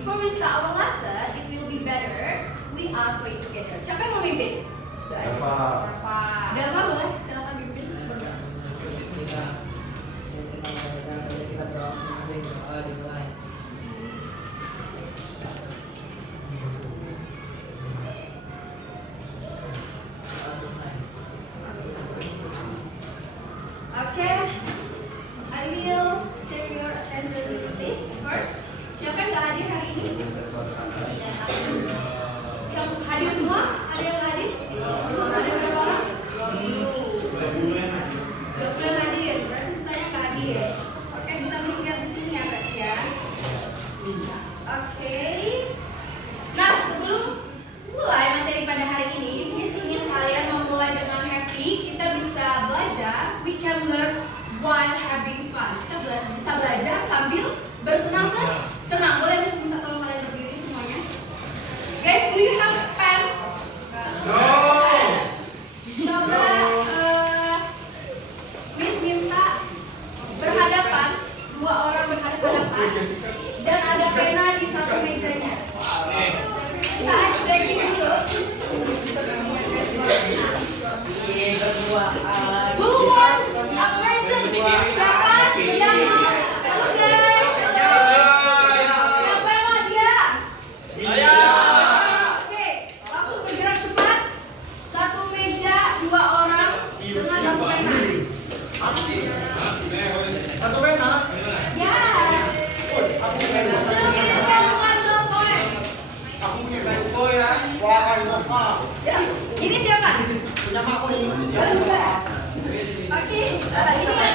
before we start our lesson, it will be better we are pray together. Siapa yang mau mimpin? Dava. Dava boleh, silakan mimpin. Kita doa masing-masing doa dimulai. Okay, I will check your attendance list first. Siapa yang nggak hadir hari ini? Yang hadir semua? Ada yang nggak hadir? Ada berapa orang? 20 hadir, berarti saya nggak hadir. Oke, bisa lihat di sini ya berarti ya. Oke. Nah, sebelum mulai materi pada hari ini, Miss ingin kalian memulai dengan happy. Kita bisa belajar. We can learn while having fun. Kita bisa belajar sambil bersenang-senang. Boleh Miss minta tolong kalian berdiri semuanya. Guys, do you have a pen? No. Coba Miss minta berhadapan, dua orang berhadapan dan ada pena di satu mejanya. Bisa ice breaking dulu. Who wants a present? Siapa yang mau? Halo guys, halo. Siapa yang mau dia? Oke, langsung bergerak cepat. Satu meja, dua orang dengan satu pena. Satu pena. Ya. Aku punya beko ya. Wah, kan apa? Ya, ini siapa? Punya aku ini. Oke, ini kan.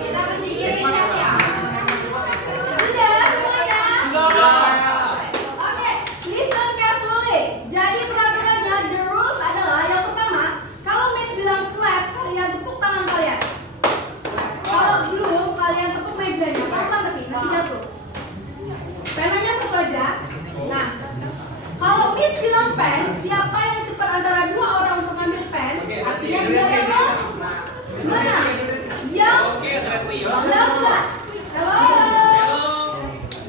Kita bertiga pindah ya. Sudah semuanya. Oke, listen carefully. Jadi peraturannya, the rules adalah yang pertama, kalau Miss bilang clap, kalian tepuk tangan kalian. Kalau belum, kalian tepuk mejanya. Pelan tapi nanti jatuh. Penanya satu aja. Nah, kalau Miss bilang pen, siapa yang cepat antara dua orang untuk ngambil pen, artinya dia yang menang. Yang enggak. Halo.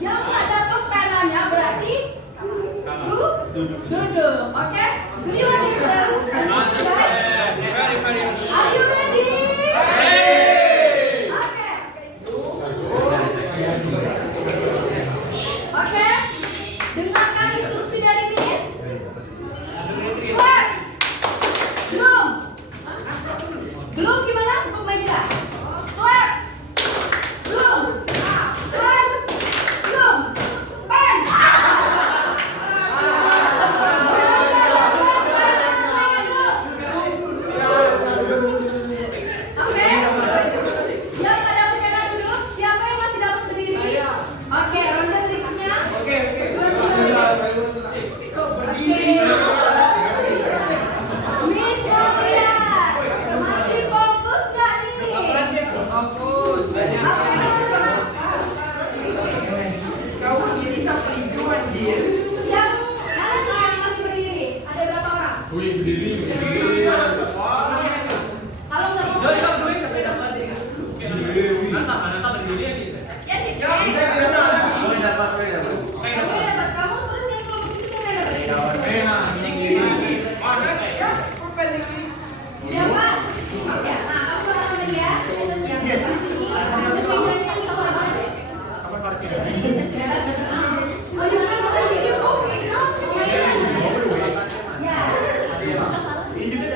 Yang nggak dapat penanya berarti duduk. Oke? Do you understand? Are you ready? Oke, dengarkan instruksi dari Miss. Clap. Belum gimana? Tepuk meja. Clap. Belum. Clap. Belum. Pen. Oke. Yang nggak dapat pena duduk. Siapa yang masih dapat berdiri? Oke, ronde berikutnya. Oke. Miss Maria, masih fokus nggak nih? Kau begini sampai hijau anjir. Yang mana sih yang masih berdiri? Ada berapa orang? Wih, berdiri. Kalau nggak mau, ya tidak. Kamu dapat. Kamu terus yang kelompok sini saya dapat. Pena. Siapa? Oke, nah kamu datang lagi ya. Yang di sini, ada mejanya di bawah. Oh, jangan makan di sini. Oke. Ya. Ini juga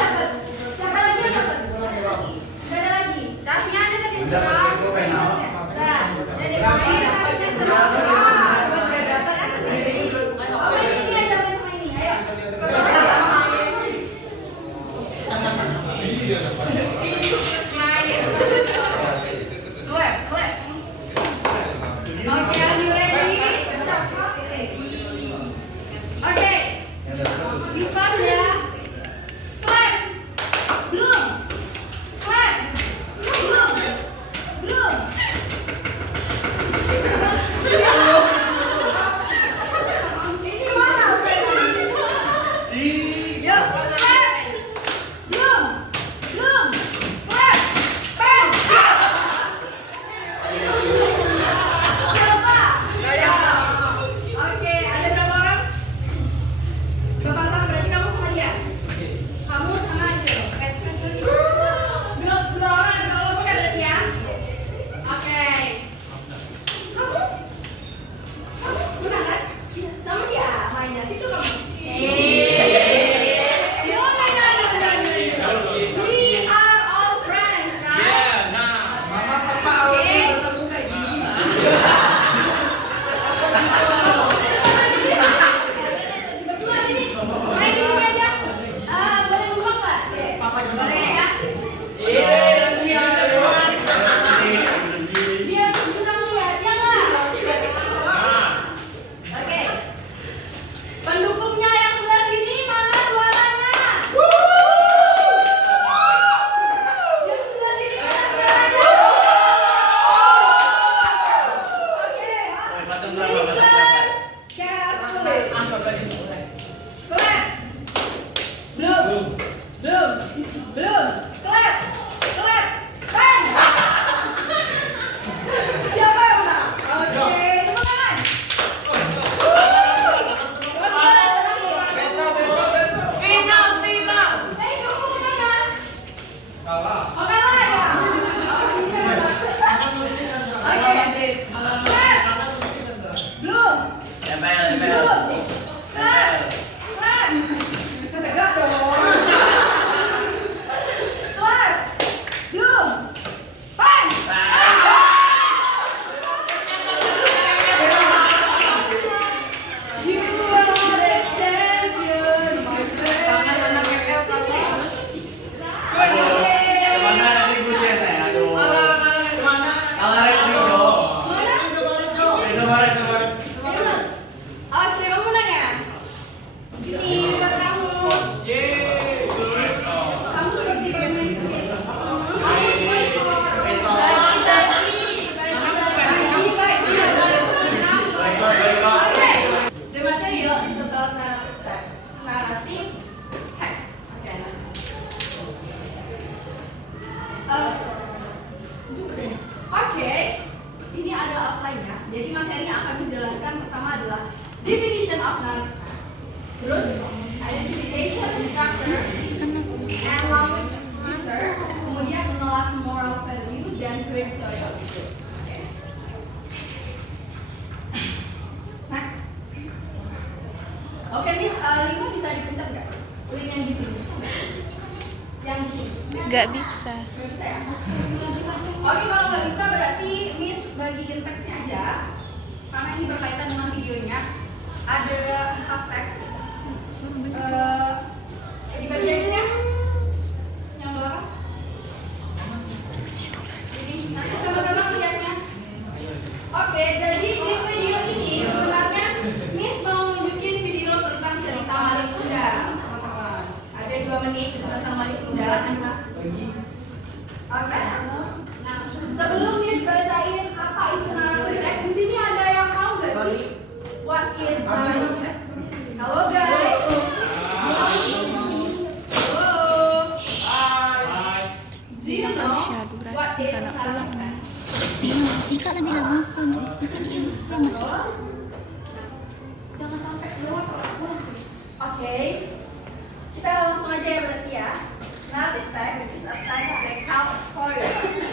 dapat. Siapa lagi yang dapat? Nggak ada lagi. Tapi ada tadi serang. Nah, jadi main tapi serang. Dapatnya sendiri. Oh, main ini aja, main sama ini. Ayo. Clap. Okay, are you ready? Okay. Be fast ya. Clap. Belum. Clap. Belum. Ini mana? Yuk. apa juga. Boleh ya? Biar bisa melihat, ya nggak? Oke. Pendukungnya yang sebelah sini mana suaranya? Yang sebelah sini mana suaranya? Oke. Listen carefully. Clap. Belum. Clap. Bang. Siapa yang menang? Oke, tepuk tangan. Kamu menang. Kalah. Oh, kalah ya? Oke. Clap. Belum. Clap. Tegak dong. Clap. Belum. Bang. You are the champion, my friend. Oke, kamu menang ya? Sini buat kamu. Kamu seperti bermain skate. Okay. The material is about narrative text. Narrative text. Okay, next. Oke, ini adalah outline-nya. Jadi materi yang akan dijelaskan pertama adalah definition of narrative text. Terus identification, structure, and language features. Kemudian mengelas moral value dan create story of it. Oke. Next. Oke, Miss, linknya bisa dipencet nggak? Link yang di sini. Yang di sini. Gak bisa. Nggak bisa ya? Oke, kalau nggak bisa berarti Miss bagiin teksnya aja. Karena ini berkaitan dengan videonya. Ada 4 teks. Dibagi aja ya. Yang belakang. Jadi nanti sama-sama lihatnya. Oke, jadi di video ini sebenarnya Miss mau nunjukin video tentang cerita Malik Kuda, teman-teman. Ada 2 menit cerita tentang Malik Kuda animasi. Oke. Nah, sebelum Miss bacain apa itu narrative text, di sini ada yang tahu nggak sih? What is narrative text? Halo guys. Halo. Do you know what is narrative text? Ika lah bilang aku bukan dia masuk. Jangan sampai lewat orang sih. Oke. Kita langsung aja ya berarti ya. Narrative text is a text that tells a story.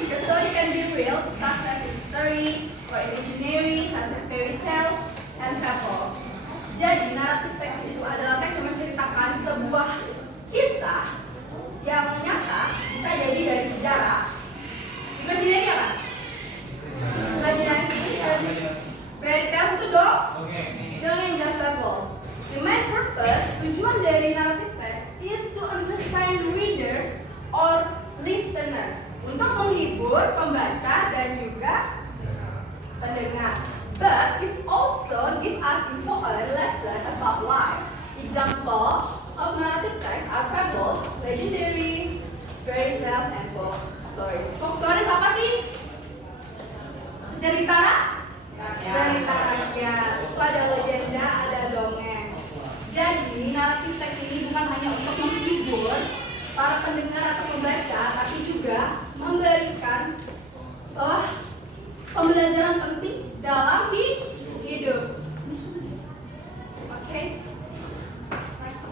The story can be real, such as history, or imaginary, such as fairy tales and fables. Jadi narrative text itu adalah teks yang menceritakan sebuah kisah yang nyata, bisa jadi dari sejarah. Imaginary apa? Imajinasi, fairy tales itu dong. Dongeng dan fables. The main purpose, tujuan dari narrative text is to entertain readers or listeners, untuk menghibur pembaca dan juga pendengar. But it also give us important lesson about life. Example of narrative text are fables, legendary, fairy tales, and folk stories. Folk stories apa sih? Cerita rakyat. Itu ada legenda, ada dongeng. Jadi naratif teks ini bukan hanya untuk menghibur para pendengar atau pembaca, tapi juga memberikan pembelajaran penting dalam hidup. Oke. Next.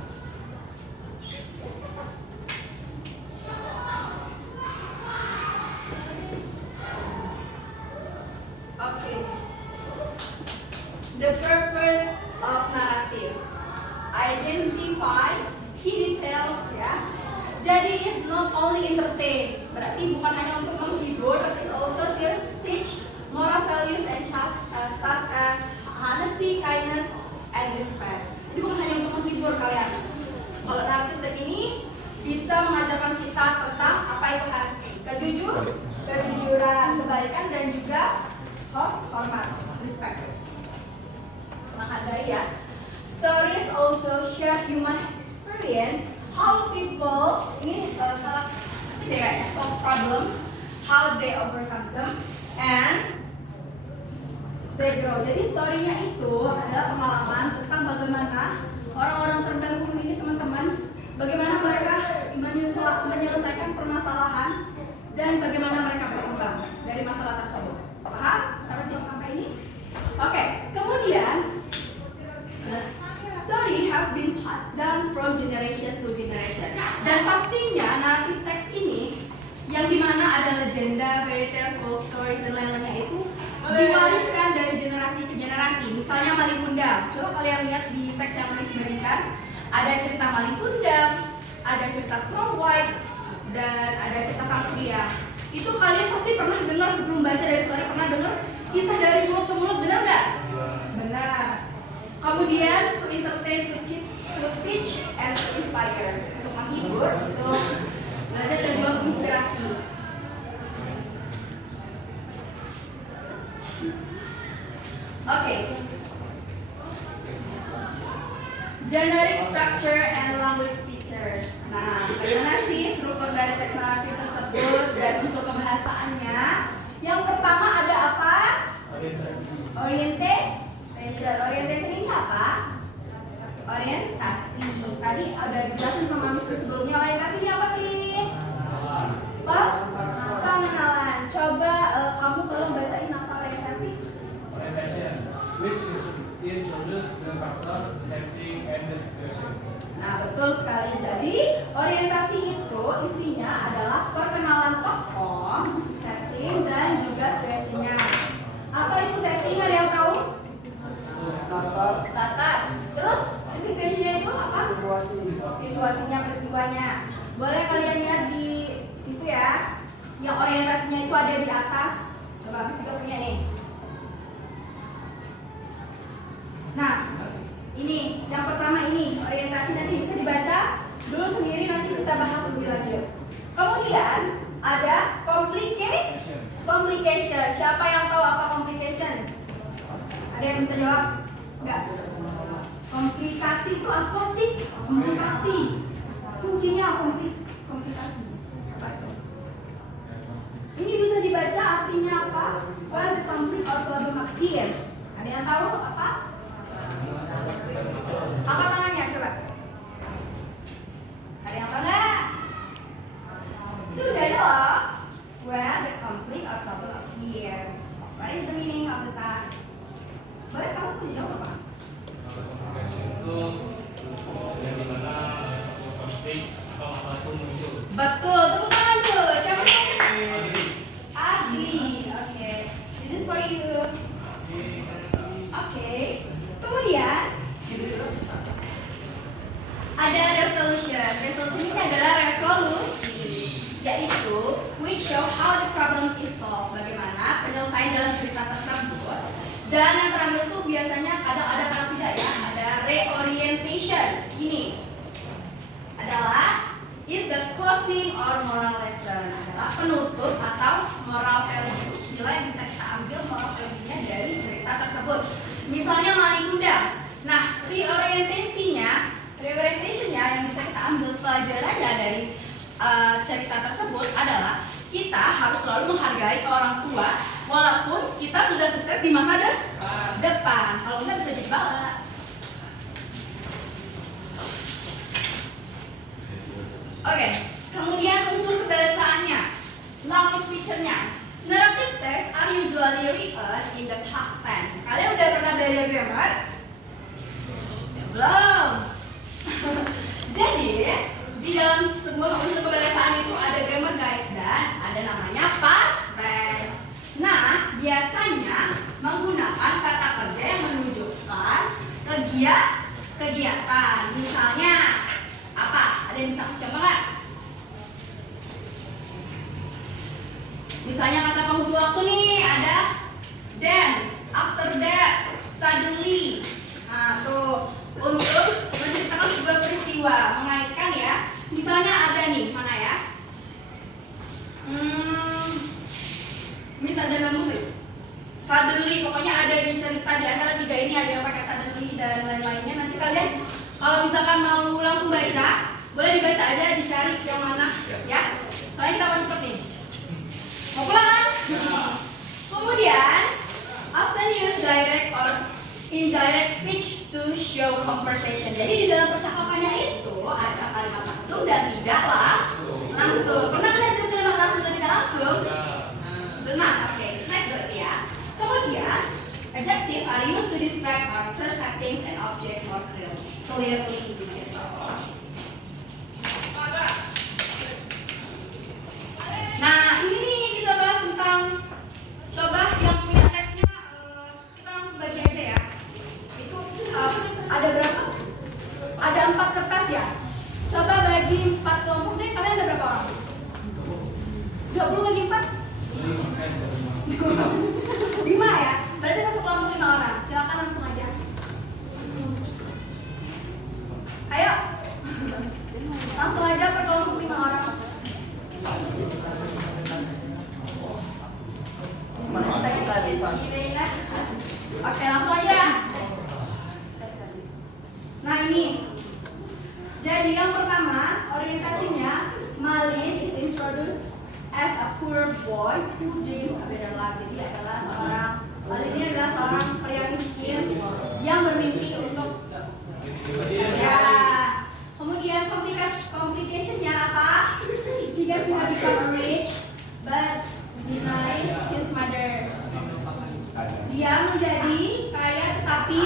Okay. The purpose of narrative. Identify key details ya. Jadi is not only entertain. Berarti bukan hanya untuk menghibur, but is also teach moral values and such as honesty, kindness, and respect. Jadi bukan hanya untuk menghibur kalian. Kalau narrative ini bisa mengajarkan kita tentang apa itu honesty, kejujuran, kebaikan, dan juga hormat, respect, menghargai ya. Stories also share human experience, how people ini salah satu ya, solve problems, how they overcome them, and they grow. Jadi story-nya itu adalah pengalaman tentang bagaimana orang-orang terdahulu ini, teman-teman, bagaimana mereka menyelesaikan permasalahan dan bagaimana mereka berkembang dari masalah tersebut. Paham? Harus sampai ini? Oke, kemudian story have been passed down from generation to generation. Dan pastinya naratif teks ini yang dimana ada legenda, fairy tales, folk stories dan lain-lainnya itu diwariskan dari generasi ke generasi. Misalnya Malin Kundang. Coba kalian lihat di teks yang Miss bagikan, ada cerita Malin Kundang, ada cerita Snow White, dan ada cerita Sang Pria. Itu kalian pasti pernah dengar sebelum baca dari story, pernah dengar kisah dari mulut ke mulut, benar nggak? Benar. Kemudian to entertain, to teach, and to inspire, untuk menghibur, untuk belajar dan juga untuk inspirasi. Oke. Generic structure and language features. Nah, bagaimana sih struktur dari teks naratif tersebut dan unsur kebahasaannya? Yang pertama ada apa? Orientation ini apa? Orientasi. Tadi udah dijelasin sama Miss sebelumnya. Orientasi ini apa sih? Pengenalan. Coba kamu tolong bacain apa orientasi? Which introduce the factors, setting, and the situation. Nah, betul sekali. Jadi, orientasi itu isinya adalah perkenalan tokoh, setting, dan juga situasinya. Apa itu setting? Ada yang tahu? Latar. Terus, situasinya itu apa? Situasinya, peristiwanya. Boleh kalian lihat di situ ya. Yang orientasinya itu ada di atas. Coba habis juga punya nih. Nah, ini yang pertama ini orientasi, nanti bisa dibaca dulu sendiri, nanti kita bahas lebih lanjut. Kemudian ada complication. Siapa yang tahu apa complication? Ada yang bisa jawab? Enggak. Komplikasi itu apa sih? Komplikasi. Kuncinya komplikasi. Apa sih? Ini bisa dibaca artinya apa? When the conflict or problem appears. Ada yang tahu apa? Angkat tangannya coba. Ada yang tahu nggak? Itu udah ada loh. Where the conflict or problem appears. What is the meaning of the task? Boleh kamu punya jawab apa? Itu yang dimana suatu konflik atau masalah itu muncul. Betul, tepuk tangan dulu. Siapa yang Adi. Oke. This is for you. Oke. Kemudian ada resolution. Resolution ini adalah resolusi, yaitu which show how the problem is solved. Bagaimana penyelesaian dalam cerita tersebut. Dan yang terakhir tuh biasanya kadang ada, kadang tidak ya. Ada reorientation. Ini adalah is the closing or moral lesson, adalah penutup atau moral value. Nilai yang bisa kita ambil moral value-nya dari cerita tersebut. Misalnya Malin Kundang. Nah, reorientationnya yang bisa kita ambil pelajarannya dari cerita tersebut adalah kita harus selalu menghargai orang tua walaupun kita sudah sukses di masa depan. Kalau kita bisa jadi bala. Oke, kemudian unsur kebiasaannya, language feature-nya. Narrative text are usually written in the past tense. Kalian udah pernah belajar grammar? Belum. Jadi, di dalam sebuah unsur kebiasaan itu ada grammar guys, dan ada namanya past tense. Nah, biasanya menggunakan kata kerja yang menunjukkan kegiatan. Misalnya apa? Ada yang bisa kasih contoh nggak? Misalnya kata penghubung waktu nih ada then, after that, suddenly. Nah tuh untuk menceritakan sebuah peristiwa, mengaitkan ya. Misalnya ada dibaca? Boleh dibaca aja, dicari yang mana ya. Soalnya kita mau cepet nih. Mau pulang? Kemudian, often use direct or indirect speech to show conversation. Jadi di dalam percakapannya itu ada kalimat langsung dan tidak langsung. Pernah belajar kalimat langsung dan tidak langsung? Benar, oke. Next berarti ya. Kemudian, adjective are used to describe characters, settings, and object more clearly. Nah, ini nih kita bahas tentang, coba yang punya teksnya kita langsung bagi aja ya. Itu ada berapa? Ada 4 kertas ya. Coba bagi 4 kelompok deh. Kalian ada berapa orang? 20 bagi 4? 5 ya. Berarti satu kelompok 5 orang. Silakan langsung aja. Ayo. Langsung aja per kelompok 5 orang. Oke, langsung aja ya. Nah ini, jadi yang pertama orientasinya, Malin is introduced as a poor boy who dreams a better life. Jadi adalah seorang, Malin ini adalah seorang pria miskin yang bermimpi untuk ya. Kemudian complication-nya apa? Jika he had become rich but denies his mother. Dia menjadi kaya tetapi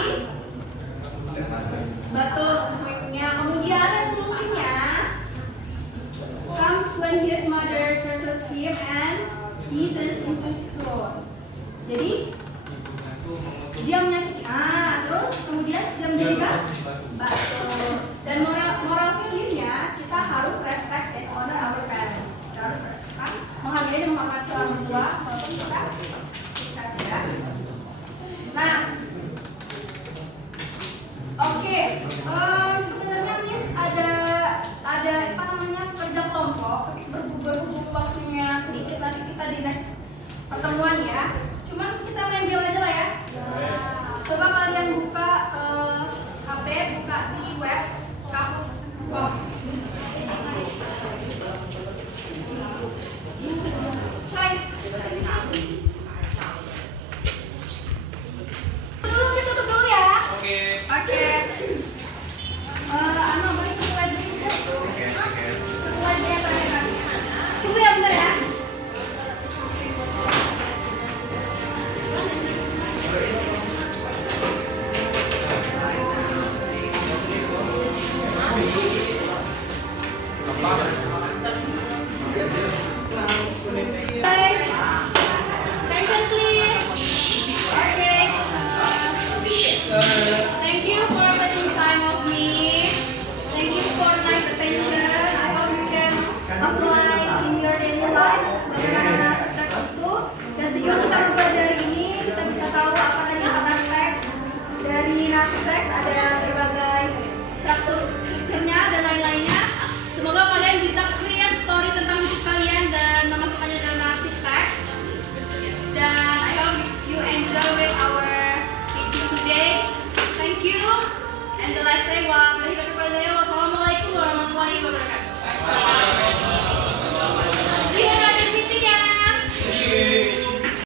betul semuanya. Kemudian resolusinya comes when his mother curses him and he turns into stone. Jadi dia menyakiti. Terus kemudian dia menjadi batu. Dan moral value-nya kita harus respect and honor our parents. Kita harus respect, menghargai dan menghormati orang tua walaupun kita sukses ya. Nah, oke. Sebenarnya Miss ada apa namanya kerja kelompok, tapi berhubung waktunya sedikit, nanti kita di next pertemuan ya. Cuman kita main game aja lah ya. Coba kalian buka HP, buka di web, buka